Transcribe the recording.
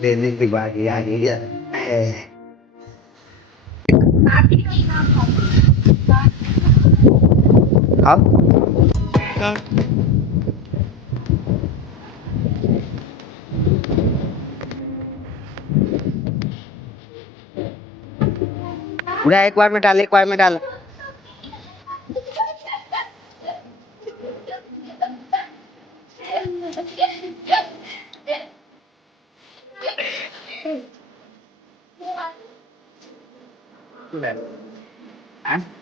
Hindi dibagi-hagi yan. Không? Sao? उड़ा एक बार में डाल, एक बार में डाल. Hả?